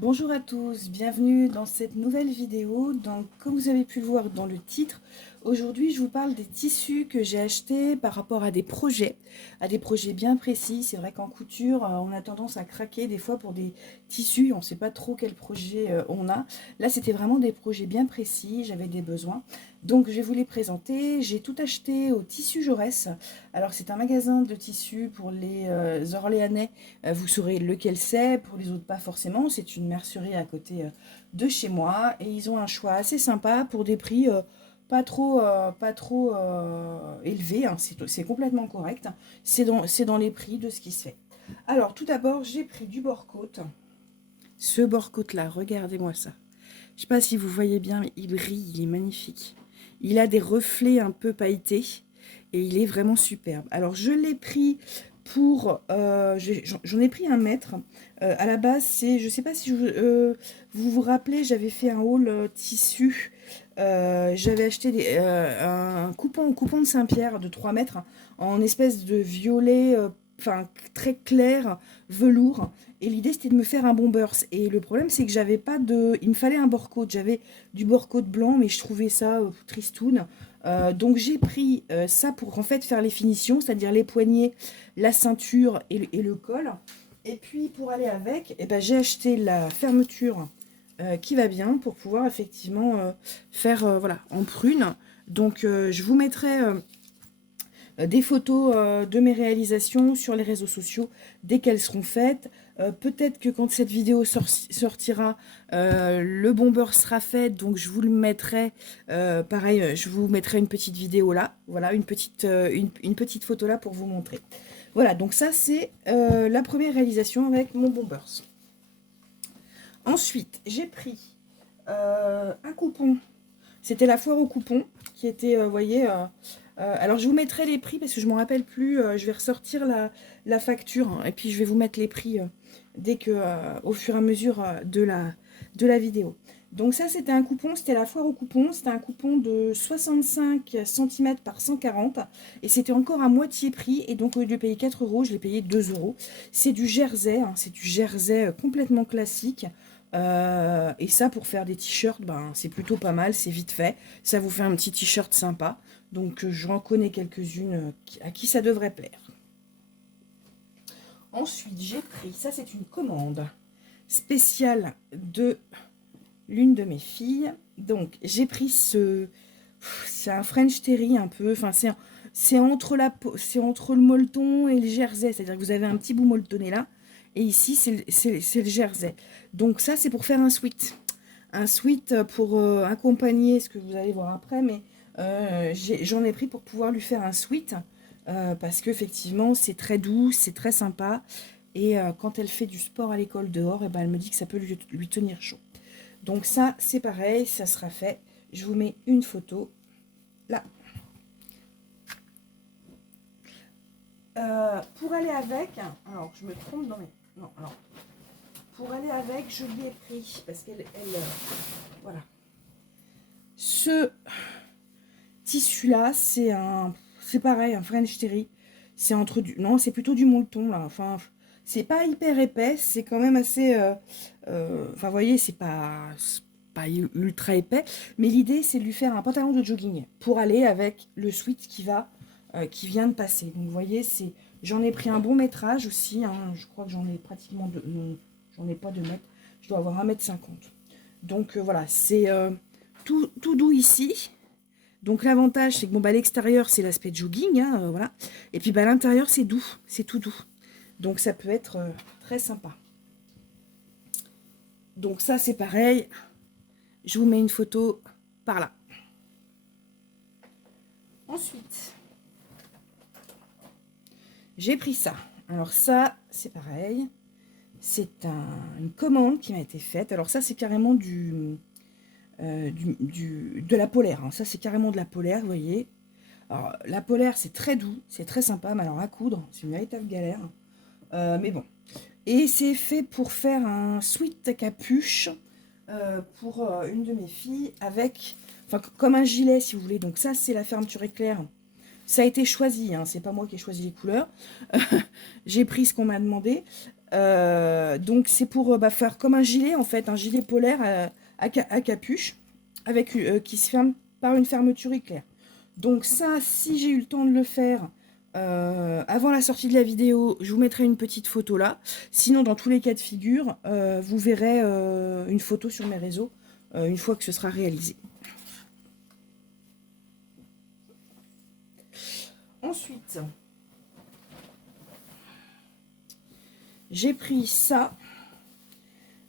Bonjour à tous, bienvenue dans cette nouvelle vidéo. Donc, comme vous avez pu le voir dans le titre, aujourd'hui je vous parle des tissus que j'ai achetés par rapport à des projets bien précis. C'est vrai qu'en couture, on a tendance à craquer des fois pour des tissus, on ne sait pas trop quel projet on a. Là, c'était vraiment des projets bien précis, j'avais des besoins. Donc, je vais vous les présenter. J'ai tout acheté au Tissu Jaurès. Alors, c'est un magasin de tissus pour les Orléanais. Vous saurez lequel c'est, pour les autres pas forcément. C'est une mercerie à côté de chez moi et ils ont un choix assez sympa pour des prix pas trop élevés, hein. C'est complètement correct. C'est dans les prix de ce qui se fait. Alors tout d'abord, j'ai pris du bord-côte. Ce bord-côte là, regardez-moi ça. Je sais pas si vous voyez bien, mais il brille, il est magnifique. Il a des reflets un peu pailletés et il est vraiment superbe. Alors je l'ai pris pour... j'en ai pris 1 mètre. À la base, c'est... Je sais pas si vous vous rappelez, j'avais fait un haul tissu. J'avais acheté un coupon de Saint-Pierre de 3 mètres en espèce de violet, enfin très clair, velours. Et l'idée, c'était de me faire un bombers. Et le problème, c'est que j'avais pas de... Il me fallait un bord-côte. J'avais du bord-côte blanc, mais je trouvais ça tristoun. Donc j'ai pris ça pour en fait faire les finitions, c'est-à-dire les poignets, la ceinture et le col. Et puis pour aller avec, eh ben, j'ai acheté la fermeture qui va bien pour pouvoir effectivement faire voilà, en prune. Donc je vous mettrai des photos de mes réalisations sur les réseaux sociaux dès qu'elles seront faites. Peut-être que quand cette vidéo sortira, le bomber sera fait, donc je vous le mettrai, pareil, je vous mettrai une petite vidéo là, voilà, une petite photo là pour vous montrer. Voilà, donc ça c'est la première réalisation avec mon bombers. Ensuite, j'ai pris un coupon. C'était la foire aux coupons qui était, vous voyez, alors je vous mettrai les prix parce que je ne m'en rappelle plus. Je vais ressortir la facture, hein, et puis je vais vous mettre les prix dès que, au fur et à mesure de la vidéo. Donc ça, c'était un coupon, c'était la foire aux coupons. C'était un coupon de 65 cm par 140 et c'était encore à moitié prix. Et donc au lieu de payer 4 euros, je l'ai payé 2 euros. C'est du jersey, hein, c'est du jersey complètement classique. Et ça, pour faire des t-shirts, ben, c'est plutôt pas mal, c'est vite fait. Ça vous fait un petit t-shirt sympa. Donc j'en connais quelques-unes à qui ça devrait plaire. Ensuite, j'ai pris, ça c'est une commande spéciale de l'une de mes filles. Donc j'ai pris c'est un French Terry un peu, enfin c'est entre le molleton et le jersey, c'est-à-dire que vous avez un petit bout molletonné là, et ici c'est le jersey. Donc ça c'est pour faire un sweat. Un sweat pour accompagner ce que vous allez voir après, mais j'en ai pris pour pouvoir lui faire un sweat, parce qu'effectivement c'est très doux, c'est très sympa, et quand elle fait du sport à l'école dehors, et ben, elle me dit que ça peut lui tenir chaud. Donc ça c'est pareil, ça sera fait. Je vous mets une photo là. Pour aller avec, alors je me trompe dans mes... Non, alors, pour aller avec, je lui ai pris, parce qu'elle... voilà. Ce tissu-là, c'est pareil, un French Terry. C'est entre du... Non, c'est plutôt du molleton, là. Enfin, c'est pas hyper épais, c'est quand même assez... enfin, vous voyez, c'est pas ultra épais. Mais l'idée, c'est de lui faire un pantalon de jogging pour aller avec le sweat qui vient de passer. Donc, vous voyez, j'en ai pris un bon métrage aussi, hein. Je crois que j'en ai pratiquement... Non, j'en ai pas 2 mètres. Je dois avoir 1,50 m. Donc, voilà, c'est tout doux ici. Donc l'avantage, c'est que bon, bah, l'extérieur, c'est l'aspect jogging, hein, voilà. Et puis bah, l'intérieur, c'est doux, c'est tout doux. Donc ça peut être très sympa. Donc ça, c'est pareil. Je vous mets une photo par là. Ensuite, j'ai pris ça. Alors ça, c'est pareil. C'est une commande qui m'a été faite. Alors ça, c'est carrément de la polaire, hein. Ça, c'est carrément de la polaire, vous voyez. Alors, la polaire, c'est très doux, c'est très sympa, mais alors à coudre, c'est une véritable galère. Mais bon. Et c'est fait pour faire un sweat capuche pour une de mes filles avec, enfin comme un gilet si vous voulez. Donc ça, c'est la fermeture éclair. Ça a été choisi, hein, c'est pas moi qui ai choisi les couleurs. J'ai pris ce qu'on m'a demandé. Donc c'est pour faire comme un gilet en fait, un gilet polaire à capuche, avec, qui se ferme par une fermeture éclair. Donc ça, si j'ai eu le temps de le faire avant la sortie de la vidéo, je vous mettrai une petite photo là. Sinon, dans tous les cas de figure, vous verrez une photo sur mes réseaux une fois que ce sera réalisé. Ensuite, j'ai pris ça.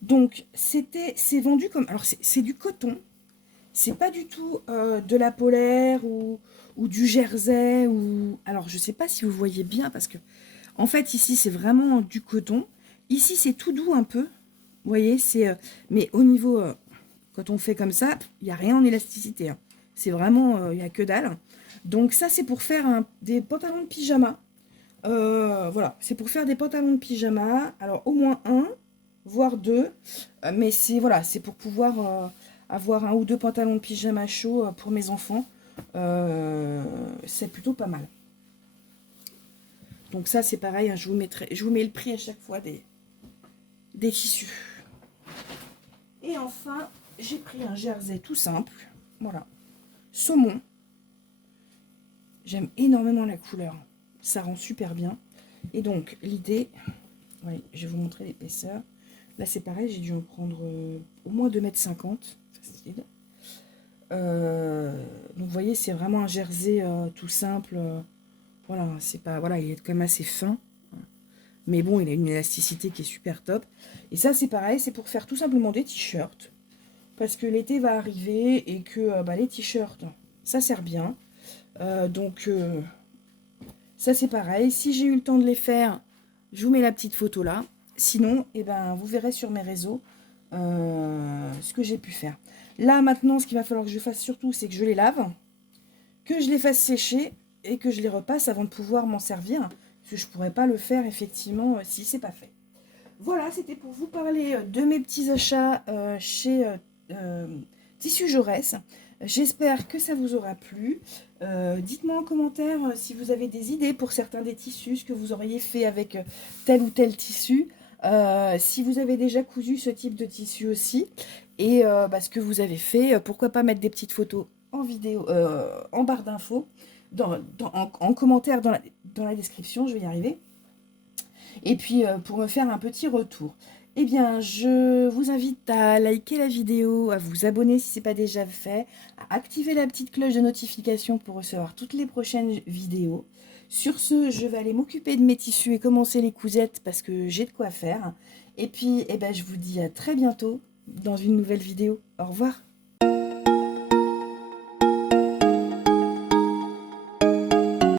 Donc, c'est vendu comme... Alors, c'est du coton. C'est pas du tout de la polaire ou du jersey. Alors, je sais pas si vous voyez bien parce que, en fait, ici, c'est vraiment du coton. Ici, c'est tout doux un peu. Vous voyez, mais au niveau... quand on fait comme ça, il n'y a rien en élasticité. Hein. C'est vraiment... il n'y a que dalle. Donc, ça, c'est pour faire des pantalons de pyjama. Voilà, c'est pour faire des pantalons de pyjama. Alors, au moins un, voire deux. Mais voilà, c'est pour pouvoir avoir un ou deux pantalons de pyjama chauds pour mes enfants. C'est plutôt pas mal. Donc ça, c'est pareil, hein, je vous mets le prix à chaque fois des tissus. Et enfin, j'ai pris un jersey tout simple. Voilà. Saumon. J'aime énormément la couleur. Ça rend super bien. Et donc, l'idée... Oui, je vais vous montrer l'épaisseur. Là, c'est pareil, j'ai dû en prendre au moins 2,50 m. Facile. Donc, vous voyez, c'est vraiment un jersey tout simple. Voilà, c'est pas... Voilà, il est quand même assez fin. Mais bon, il a une élasticité qui est super top. Et ça, c'est pareil, c'est pour faire tout simplement des t-shirts. Parce que l'été va arriver et que les t-shirts, ça sert bien. Donc, ça, c'est pareil. Si j'ai eu le temps de les faire, je vous mets la petite photo là. Sinon, eh ben, vous verrez sur mes réseaux ce que j'ai pu faire. Là, maintenant, ce qu'il va falloir que je fasse surtout, c'est que je les lave, que je les fasse sécher et que je les repasse avant de pouvoir m'en servir. Parce que je ne pourrais pas le faire, effectivement, si c'est pas fait. Voilà, c'était pour vous parler de mes petits achats chez Tissus Jaurès. J'espère que ça vous aura plu. Dites-moi en commentaire si vous avez des idées pour certains des tissus, ce que vous auriez fait avec tel ou tel tissu. Si vous avez déjà cousu ce type de tissu aussi. Et ce que vous avez fait, pourquoi pas mettre des petites photos en vidéo, en barre d'infos, en commentaire dans la description, je vais y arriver. Et puis, pour me faire un petit retour. Eh bien, je vous invite à liker la vidéo, à vous abonner si ce n'est pas déjà fait, à activer la petite cloche de notification pour recevoir toutes les prochaines vidéos. Sur ce, je vais aller m'occuper de mes tissus et commencer les cousettes parce que j'ai de quoi faire. Et puis, je vous dis à très bientôt dans une nouvelle vidéo. Au revoir.